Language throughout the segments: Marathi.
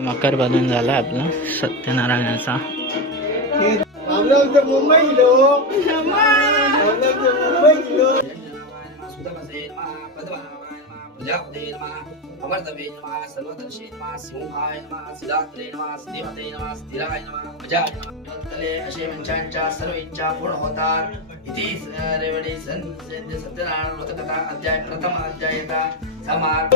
मकर बनून झाला आपला सत्यनारायणाचा। अमर्तवे नमः सर्वदर्शे नमः सिंहाय नमः सिद्धात्रे नमः सिद्धिमते नमः स्थिराय नमः अजाय नमः तले अशे पंचांच्या सर्व इच्छा पूर्ण होतात इति रेवडी सत्यनारायण व्रत कथा अध्याय प्रथम अध्यायता समाप्त।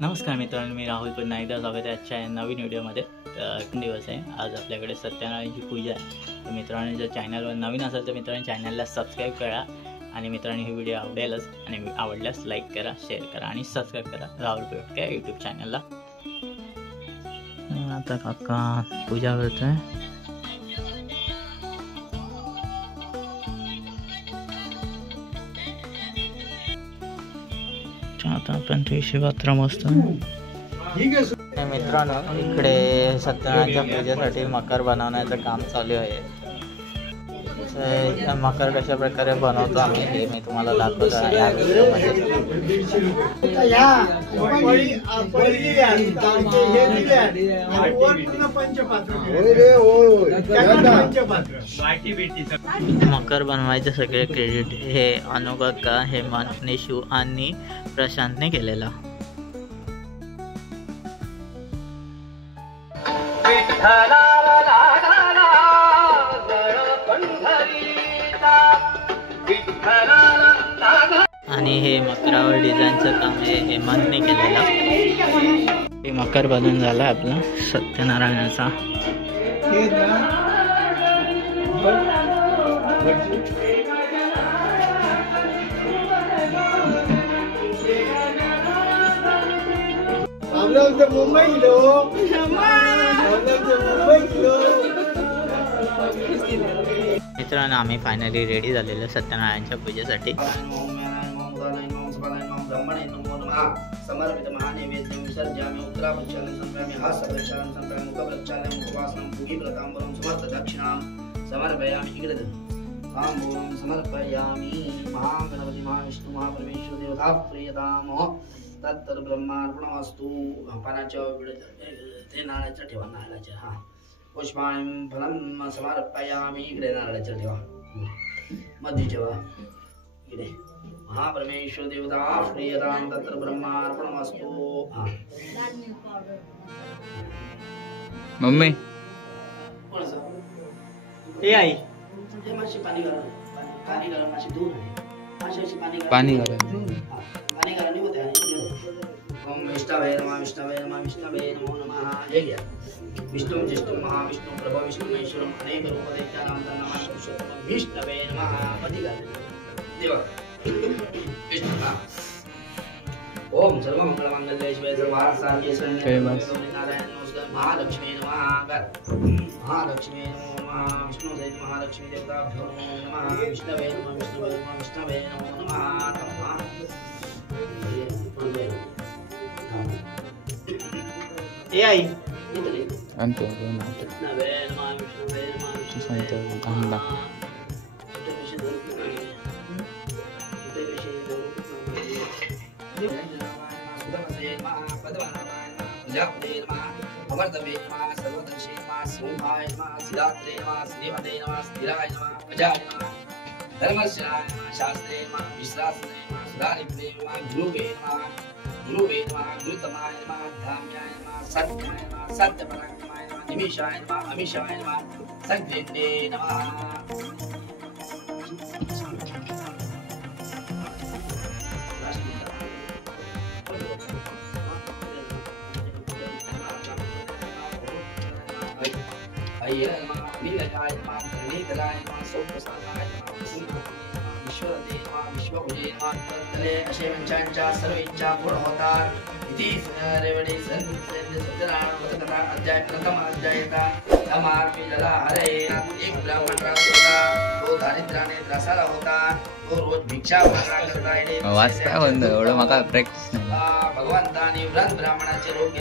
नमस्कार मित्रांनो, मी राहुल पुन्हा एकदा स्वागत आहे आजच्या नवीन व्हिडिओमध्ये। दिवस आहे आज आपल्याकडे सत्यनारायणची पूजा आहे। तर मित्रांनो, जर चॅनलवर नवीन असेल तर मित्रांनो चॅनलला सबस्क्राईब करा आणि मित्रांनो ही व्हिडिओ आवडेलच आणि आवडल्यास लाईक करा, शेअर करा आणि सबस्क्राईब करा राहुल पेटके यूट्यूब चॅनलला। आता काका पूजा करतोय। आता आपण शिवरात्र मस्त मित्रांनो इकडे सत्यनारायणच्या पूजेसाठी मकर बनवण्याचं काम चालू आहे। मकर कशा प्रकारे बनवतो आम्ही हे मी तुम्हाला दाखवतो आहे या व्हिडिओमध्ये। मकर बनवायचे सगळे क्रेडिट हे अनुकाका, हेमंत, निशू आणि प्रशांतने केलेला। आणि हे मकरावर डिझाईनचं काम हे हेमंतने केलेलं। हे मकर बनून झाला आपला सत्यनारायणाचा। मित्रांनो आम्ही फायनली रेडी झालेलो सत्यनारायणच्या पूजेसाठी। समर्पित महानैवेद्यं विसर्जयामि उत्तरापक्षालं संप्राम्य हस्तप्रक्षालं संप्राम्य मुखप्रक्षालं मुखवासनं भूमिप्रताम्बरं समर्थ दक्षिणां समर्पयामि। इकडे ताम्बूलं समर्पयामि। महागणपति महाविष्णु महापरमेश्वर देवता प्रियतामः तत्तर ब्रह्मार्पणमस्तु। पानाच्या ते नारळाचं ठेवा, नारळाचं हा पुष्पाणि फलं समर्पयामि। इकडे नारळाचं ठेवा, मध्ये ठेवा इकडे। महापरमेश्वर देवता प्रियतां तत्र ब्रह्मार्पणमस्तु। मम्मी कोणाचं ए आई हे माशी पाणी गरम माशी दूर माशी पाणी गरम पाणी गरम नाही होते। ओम विष्णवे नमः विष्णवे नमः विष्णवे नमो नमः। हे घ्या विष्णु ज्येष्ठं महाविष्णु प्रभो विष्णु महेश्वरं अनेक रूपदैत्यानां तन्नमः पुरुषोत्तमं विष्णवे नमः। अधिकार देवा ओम सर्वमंगलमांगल्ये शिवे सर्वार्थसाधिके शरण्ये नारायण नमस्कार। महालक्ष्मी नमः। महालक्ष्मी नमो नमः। विष्णु सहित महालक्ष्मी देवताभ्यो नमः। विष्णवे नमः विष्णवे नमः विष्णवे नमो नमः। ए आई अंतो विष्णवे नमः विष्णवे नमः विष्णवे नमः। अमर्तवे नमः सर्वदर्शे नमः सिंहाय नमः सिद्धात्रे नमः सिद्धिमते नमः स्थिराय नमः अजाय नमः धर्मस्याय नमः शास्त्रे नमः विश्वासने नमः सुधारित्रे नमः गुरुवे नमः गुरुतमाय नमः धाम्याय नमः सत्याय नमः सत्यपराक्रमाय नमः निमिषाय नमः अमिषाय नमः संघ्रिणे नमः। अय्य नमः विलयाय नमः गणेतराय नमः सोप्रसादाय नमः विश्वदे नमः विश्वभुजे नमः तले अशे पंचांच्या सर्व इच्छा पूर्ण होतात इति रेवडी सत्यनारायण कथा अध्याय प्रथम अध्यायता समार्पी जला हरे एक ब्राह्मण राजा होता तो दारिद्र्याने त्रासाला होता तो रोज भिक्षा करता येणे वाचता बंद एवढं मला प्रॅक्टिस नाही भगवंतानी व्रत ब्राह्मणाचे रूप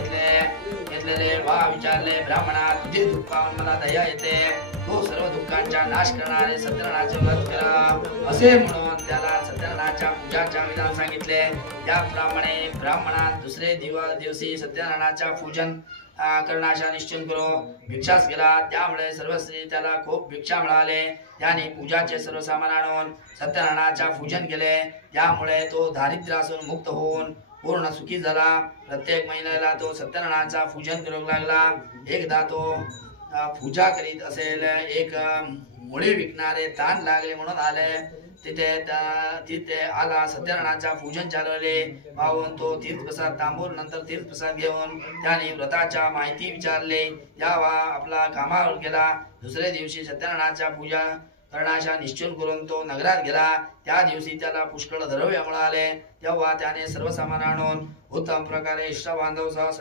घेतलेले वा विचारले ब्राह्मणा तुझे दुःख पाहून मला दया येते तो सर्व दुःखांचा नाश करणारे सत्यनारायणाचे व्रत करा असे म्हणून त्याला सत्यनारायणाच्या पूजाच्या विधान सांगितले त्याप्रमाणे ब्राह्मणात दुसरे दिवशी सत्यनारायणाच्या पूजन करण्याचा निश्चय करो भिक्षाच केला त्यामुळे सर्वस्वी त्याला खूप भिक्षा मिळाले त्याने पूजाचे सर्व सामान आणून सत्यनारायणाच्या पूजन केले त्यामुळे तो दारिद्र्यापासून मुक्त होऊन पूर्ण सुखी झाला प्रत्येक महिन्याला तो सत्यनारायणाचा पूजन करू लागला एकदा तो पूजा करीत असेल एक मुळे विकणारे ताण लागले म्हणून आले तिथे आला सत्यनारायणाचा पूजन चालवले पाहून तो तीर्थप्रसाद तांबूल नंतर तीर्थप्रसाद घेऊन त्याने व्रताच्या माहिती विचारले यावा आपला कामावर गेला दुसऱ्या दिवशी सत्यनारायणाच्या पूजा करण्याचा निश्चय करून तो नगरात गेला त्या दिवशी त्याला पुष्कळ द्रव्य मिळाले तेव्हा त्याने सर्व सामान आणून उत्तम प्रकारे इष्ट बांधव सह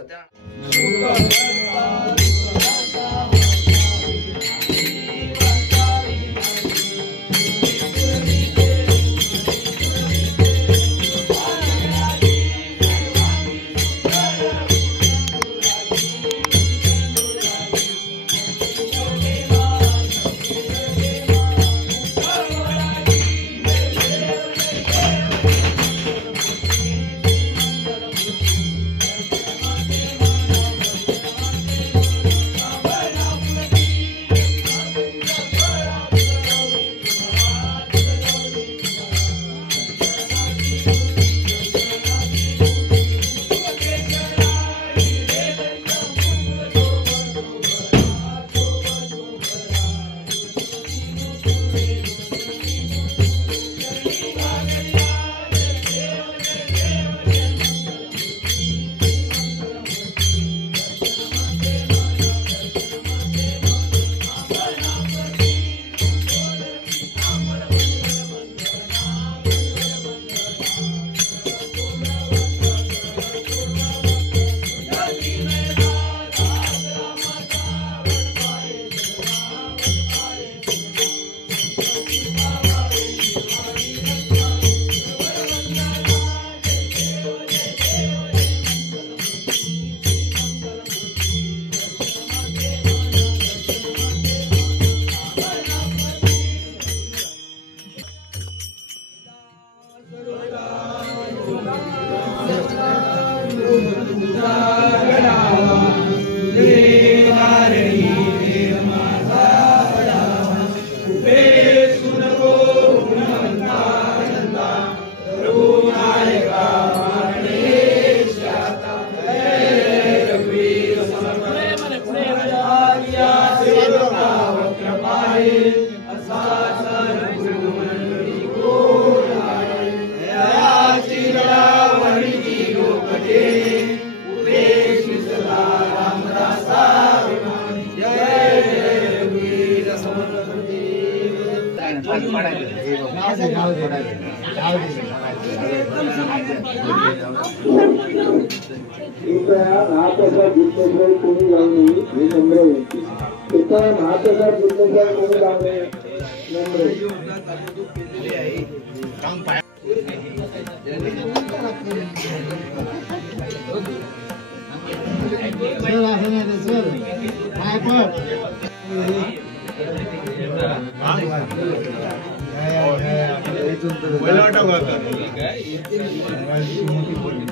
Well,